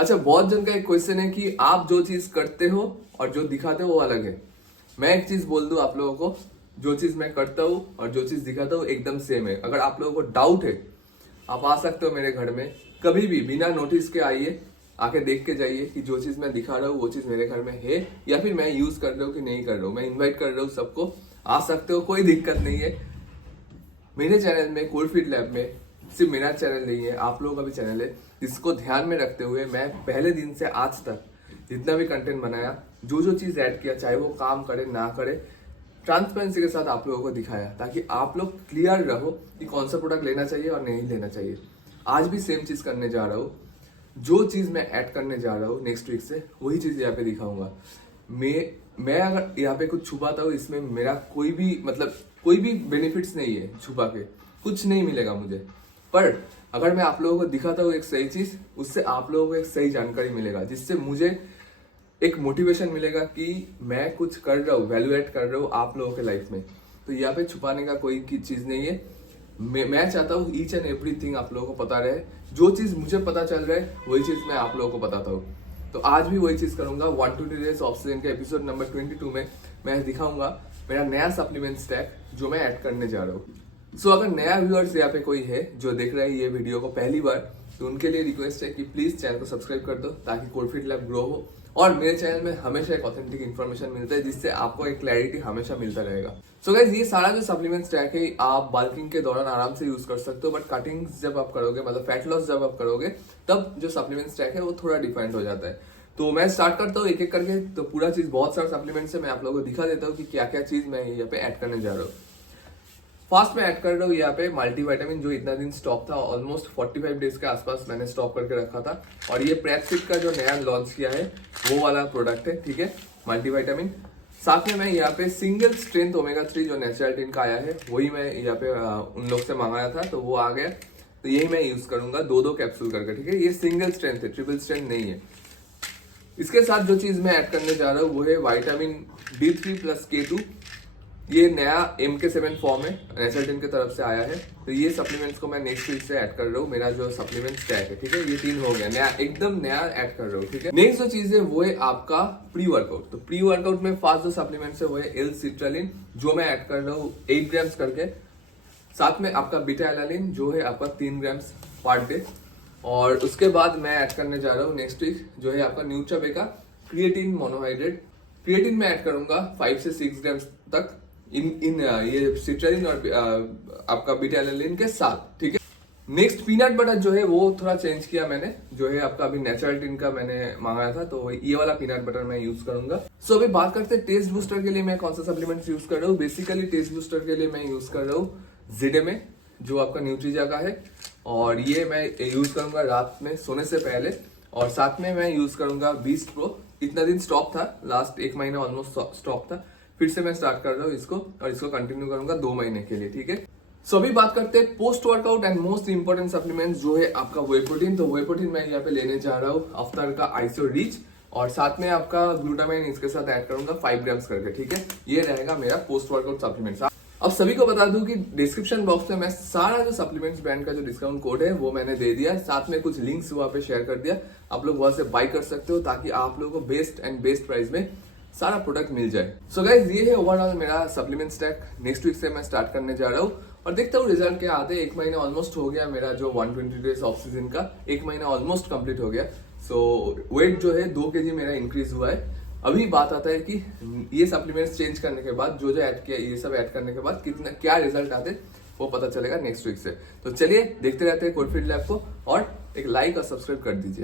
अच्छा, बहुत जन का एक क्वेश्चन है कि आप जो चीज करते हो और जो दिखाते हो वो अलग है। मैं एक चीज बोल दूं आप लोगों को, जो चीज मैं करता हूँ और जो चीज दिखाता हूँ एकदम सेम है। अगर आप लोगों को डाउट है, आप आ सकते हो मेरे घर में कभी भी बिना नोटिस के आइए, आके देख के जाइए कि जो चीज मैं दिखा रहा हूँ वो चीज मेरे घर में है या फिर मैं यूज कर रहा हूँ कि नहीं कर रहा हूँ। मैं इन्वाइट कर रहा हूँ सबको, आ सकते हो, कोई दिक्कत नहीं है। मेरे चैनल में कोलफिट लैब में सिर्फ मेरा चैनल नहीं है, आप लोगों का भी चैनल है। इसको ध्यान में रखते हुए मैं पहले दिन से आज तक जितना भी कंटेंट बनाया, जो जो चीज ऐड किया, चाहे वो काम करे ना करे, ट्रांसपेरेंसी के साथ आप लोगों को दिखाया ताकि आप लोग क्लियर रहो कि कौन सा प्रोडक्ट लेना चाहिए और नहीं लेना चाहिए। आज भी सेम चीज करने जा रहा हूँ। जो चीज मैं ऐड करने जा रहा हूँ नेक्स्ट वीक से, वही चीज यहाँ पे दिखाऊंगा। मैं अगर यहाँ पे कुछ छुपाता हूँ, इसमें मेरा कोई भी बेनिफिट्स नहीं है। छुपा के कुछ नहीं मिलेगा मुझे, पर अगर मैं आप लोगों को दिखाता हूँ एक सही चीज, उससे आप लोगों को एक सही जानकारी मिलेगा, जिससे मुझे एक मोटिवेशन मिलेगा कि मैं कुछ कर रहा हूँ, वैल्यू एड कर रहा हूँ आप लोगों के लाइफ में। तो यहाँ पे छुपाने का कोई चीज नहीं है। मैं चाहता हूँ ईच एंड एवरीथिंग आप लोगों को पता रहे। जो चीज मुझे पता चल रहा है वही चीज मैं आप लोगों को बताता हूँ। तो आज भी वही चीज करूंगा। 120 डेज ऑफ सीजन के एपिसोड नंबर 22 में मैं दिखाऊंगा मेरा नया सप्लीमेंट स्टैक जो मैं ऐड करने जा रहा हूँ। सो अगर नया व्यूअर्स यहाँ पे कोई है जो देख रहा है ये वीडियो को पहली बार, तो उनके लिए रिक्वेस्ट है कि प्लीज चैनल को सब्सक्राइब कर दो ताकि कोलफिट लैब ग्रो हो। और मेरे चैनल में हमेशा एक ऑथेंटिक इन्फॉर्मेशन मिलता है, जिससे आपको एक क्लैरिटी हमेशा मिलता रहेगा। सो गाइस, ये सारा जो सप्लीमेंट स्टैक है आप बल्किंग के दौरान आराम से यूज कर सकते हो, बट कटिंग जब आप करोगे, मतलब फैट लॉस जब आप करोगे, तब जो सप्लीमेंट स्टैक है वो थोड़ा डिफरेंट हो जाता है। तो मैं स्टार्ट करता हूँ एक एक करके। तो पूरा चीज, बहुत सारे सप्लीमेंट्स है, मैं आप लोगों को दिखा देता हूँ कि क्या क्या चीज मैं यहाँ पे ऐड करने जा रहा हूँ। फास्ट में ऐड कर रहा हूँ यहाँ पे मल्टीविटामिन, जो इतना दिन स्टॉप था, ऑलमोस्ट 45 डेज के आसपास मैंने स्टॉप करके रखा था। और ये प्रेपसिक का जो नया लॉन्च किया है वो वाला प्रोडक्ट है, ठीक है, मल्टीविटामिन। साथ में मैं यहाँ पे सिंगल स्ट्रेंथ ओमेगा 3 जो नेचुरल का आया है, वही मैं यहाँ पे उन लोग से मंगाया था, तो वो आ गया। तो यही मैं यूज करूंगा, दो कैप्सूल करके, ठीक है। ये सिंगल स्ट्रेंथ है, ट्रिपल स्ट्रेंथ नहीं है। इसके साथ जो चीज मैं ऐड करने जा रहा हूँ वो है विटामिन D3 प्लस K2। ये नया MK7 फॉर्म है, नेचुरल की तरफ से आया है। तो ये सप्लीमेंट्स को मैं नेक्स्ट वीक से ऐड कर रहा हूँ। मेरा जो सप्लीमेंट स्टैक है, ठीक है, ये 3 हो गया, नया एकदम नया ऐड कर रहा हूँ, ठीक है। नेक्स्ट जो चीज है वो है आपका प्री वर्कआउट। तो प्री वर्कआउट में फास्ट जो सप्लीमेंट्स है वो है L-citrulline, जो मैं ऐड कर रहा हूँ 8 ग्राम्स करके। साथ में आपका बीटा एलानिन जो है आपका 3 ग्राम्स पर डे। और उसके बाद मैं ऐड करने जा रहा हूँ नेक्स्ट वीक जो है आपका न्यूट्राबेका क्रिएटिन मोनोहाइड्रेट। क्रिएटिन में ऐड करूंगा 5 से 6 ग्राम्स तक इन ये सिट्रालिन और आपका बीटा एलानिन के साथ, ठीक है। नेक्स्ट पीनट बटर जो है वो थोड़ा चेंज किया मैंने, जो है आपका अभी नेचुरल का मैंने मंगाया था, तो ये वाला पीनट बटर मैं यूज करूंगा। सो अभी बात करते हैं टेस्ट बूस्टर के लिए मैं कौन सा सप्लीमेंट यूज कर रहा हूँ। बेसिकली टेस्ट बूस्टर के लिए मैं यूज कर रहा हूँ ZMA, जो आपका न्यूट्रीजा का है, और ये मैं यूज करूंगा रात में सोने से पहले। और साथ में मैं यूज करूंगा बीस्ट प्रो। इतना दिन स्टॉप था, लास्ट 1 महीना ऑलमोस्ट स्टॉप था, फिर से मैं स्टार्ट कर रहा हूँ इसको, और इसको कंटिन्यू करूंगा 2 महीने के लिए, ठीक है। सो अभी बात करते हैं post workout and most important supplement जो है आपका वे प्रोटीन। तो वे प्रोटीन मैं यहाँ पे लेने जा रहा हूँ अफ्तार का आइसो रिच, और साथ में आपका ग्लूटामाइन इसके साथ ऐड करूंगा 5 ग्राम्स करके, ठीक है। ये रहेगा मेरा पोस्ट वर्कआउट सप्लीमेंट। अब सभी को बता दूं कि डिस्क्रिप्शन बॉक्स में मैं सारा जो सप्लीमेंट्स ब्रांड का जो डिस्काउंट कोड है वो मैंने दे दिया, साथ में कुछ लिंक्स वहां पे शेयर कर दिया। आप लोग वहां से बाय कर सकते हो ताकि आप लोगों को बेस्ट प्राइस में सारा प्रोडक्ट मिल जाए। सो गाइज, ये है ओवरऑल मेरा सप्लीमेंट स्टैक। नेक्स्ट वीक से मैं स्टार्ट करने जा रहा हूँ और देखता हूँ रिजल्ट क्या आते हैं। 1 महीना ऑलमोस्ट हो गया मेरा जो 120 डेज ऑफ सीजन का, 1 महीना ऑलमोस्ट कंप्लीट हो गया। सो वेट जो है 2 kg मेरा इंक्रीज हुआ है। अभी बात आता है कि ये सप्लीमेंट्स चेंज करने के बाद, जो ऐड किया, ये सब ऐड करने के बाद कितना क्या रिजल्ट आते वो पता चलेगा नेक्स्ट वीक से। तो चलिए देखते रहते हैं कोलफिट लैब को, और एक लाइक और सब्सक्राइब कर दीजिए।